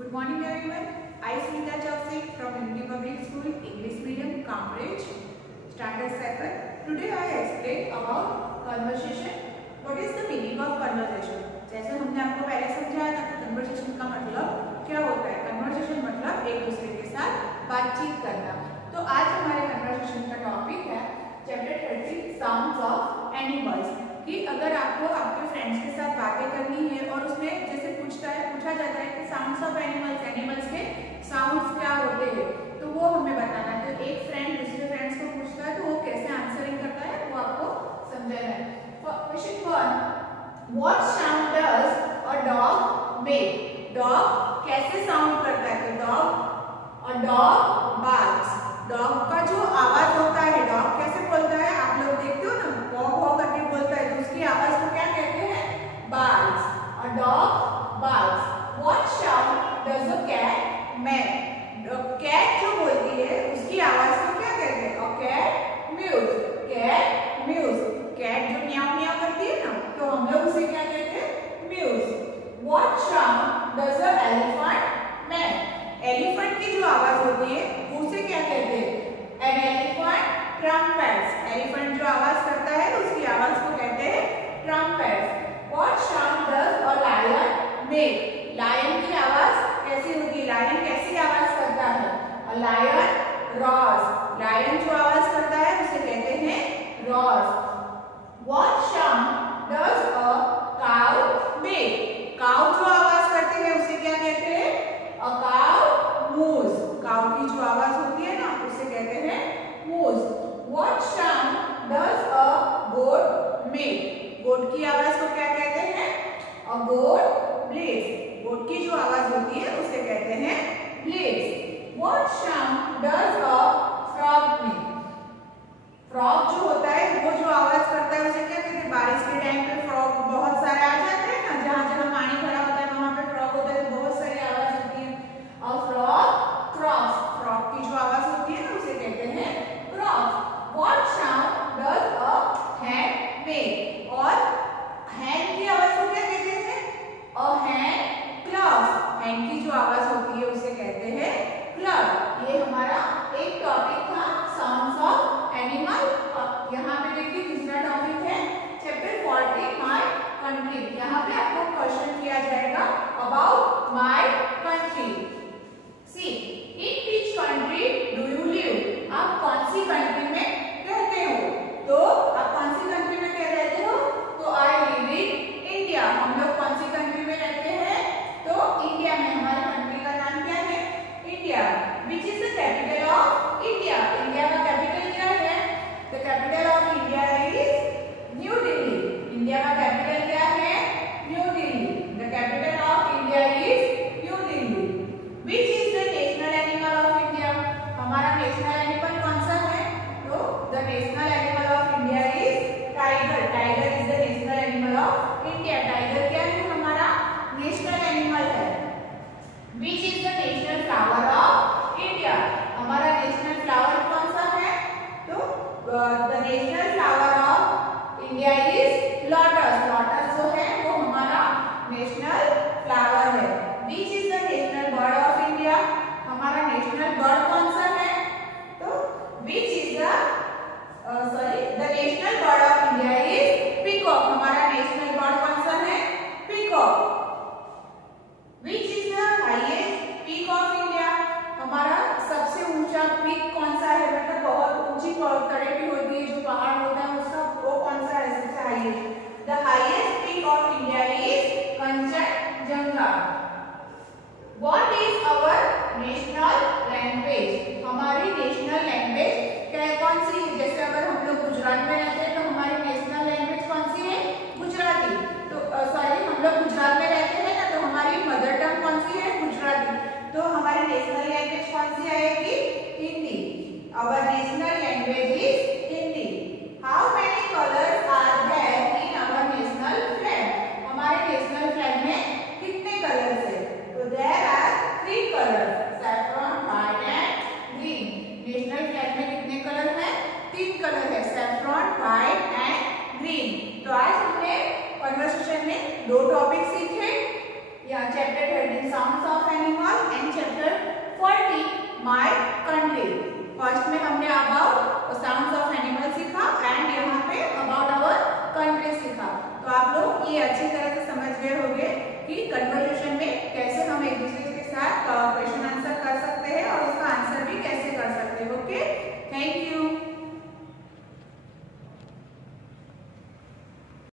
Good morning everyone. I Smita Chowsik from Unity Public School, English Medium, Cambridge, Standard 7. Today I explain about conversation. What is the meaning of conversation? जैसे हमने आपको पहले समझाया था कि conversation का मतलब क्या होता है. Conversation मतलब एक दूसरे के साथ बातचीत करना. तो आज हमारे conversation का टॉपिक है चैप्टर 30 साउंड्स ऑफ एनिमल्स. कि अगर आपको आपके फ्रेंड्स के साथ बातें करनी है और उसमें जैसे पूछा जाता है कि साउंड्स ऑफ एनिमल्स के साउंड्स क्या होते हैं, तो वो हमें बताना है. तो एक फ्रेंड दूसरे फ्रेंड्स को पूछता है तो वो कैसे आंसरिंग करता है वो आपको समझाना है. Question 1, what sound does a dog make? Dog कैसे साउंड करता है? तो डॉग बार्क्स. डॉग का जो आवाज होता है, डॉग कैसे बोलता है? आप लोग देखते हो ना, वॉक वॉक करके बोलता है, तो उसकी आवाज को क्या कहते हैं? Barks. A dog barks. What sound does a cat make? Cat जो बोलती है उसकी आवाज को क्या कहते हैं? A cat mews. Cat mews. Cat जो म्याऊ म्याऊ करती है ना, तो हम लोग उसे क्या कहते हैं? Mews. What sound does a elephant make? Elephant की जो आवाज होती है उसे क्या कहते हैं? An elephant trumpets. एलिफेंट जो आवाज करता है उसकी आवाज को कहते हैं trumpets. What sound does a lion make? Lion की आवाज कैसी होती है? लायन कैसी आवाज करता है? A lion रॉर्स. लायन जो आवाज करता है उसे कहते हैं roars. What sound does a cow make? Cow जो आवाज करते हैं उसे क्या कहते हैं? अ काउ मूज. काउ की जो आवाज होती है ना उसे कहते हैं moos. What sound does a goat make? Goat की आवाज को क्या कहते हैं? अ गोट ब्लेट्स. गोट की जो आवाज होती है उसे कहते हैं bleats. What sound does a frog make? Frog जो होता है वो जो आवाज करता है उसे क्या कहते हैं? बारिश के टाइम पे फ्रॉग बहुत सारे आ जाते हैं ना, जहां जहां पानी भरा होता है वहां पे फ्रॉग होता है, तो बहुत सारी आवाज होती है. A frog Crocs. फ्रॉग की जो आवाज होती है ना उसे कहते हैं croaks. What sound does a hen make? और हैन की आवाज को क्या कहते हैं? अ हैन क्लॉक्स. हैन की जो आवाज होती है उसे कहते हैं क्लॉक. ये हमारा एक टॉपिक था साउंड्स ऑफ एनिमल. यहाँ पे देखिए तीसरा टॉपिक है चैप्टर 40 माय कंट्री. यहाँ पे आपको क्वेश्चन किया जाएगा about my country. See in which country do you live? आप कौन सी कंट्री में रहते हो? तो आप कौन सी कंट्री में रहते हो? तो आई लिव इन इंडिया. हम लोग कौन सी कंट्री में रहते हैं? तो इंडिया में. हमारी कंट्री का नाम क्या है? India. Which is the capital of India? India का कैपिटल क्या है? The capital of India is new Delhi. India का कैपिटल क्या है? New Delhi. The capital of India is new Delhi. Which is the national animal of India? हमारा national animal कौन सा है? तो the national animal of India is tiger. Tiger is the national animal of India. Tiger क्या है? हमारा national animal है. Which is the national flower of India? हमारा नेशनल फ्लावर कौन सा है? तो the national flower of India is lotus. Lotus जो है वो हमारा नेशनल फ्लावर है. Which is the national bird of India? हमारा नेशनल बर्ड कौन सा है? तो which is the national bird of India is peacock. हमारा नेशनल बर्ड कौन सा है? Peacock. Which is the highest peak of India? हमारा सबसे ऊंचा पीक कौन सा है? मतलब बहुत ऊंची तड़ेटी होती है, जो पहाड़ होता है उसका वो कौन सा है सबसे highest? The highest peak of India is Kanchenjunga. What is our national language? हमारी नेशनल लैंग्वेज कौन सी है? जैसे अगर हम लोग गुजरात में रहते हैं तो हमारी नेशनल लैंग्वेज कौन सी है? गुजराती. तो सॉरी, हम लोग गुजरात में रहते हैं ना, तो हमारी मदर टंग कौन सी है? गुजराती. तो हमारी नेशनल लैंग्वेज कौन सी आएगी? Hindi. Our national language is Hindi. How many colors are there in our national flag? हमारे नेशनल फ्लैग में कितने कलर्स है? तो there are 3 colors, saffron, white and green. National flag में कितने कलर हैं? 3 कलर है, saffron, white and green. तो आज हमने कन्वर्सेशन में 2 टॉपिक सीखे. या chapter 30 sounds of animal and chapter 40 my country. First में हमने अबाउट साउंड्स ऑफ एनिमल सीखा एंड यहाँ पे अबाउट आवर कंट्री सीखा। तो आप लोग ये अच्छी तरह से समझ गए होंगे कि कन्वर्सेशन में कैसे हम एक दूसरे के साथ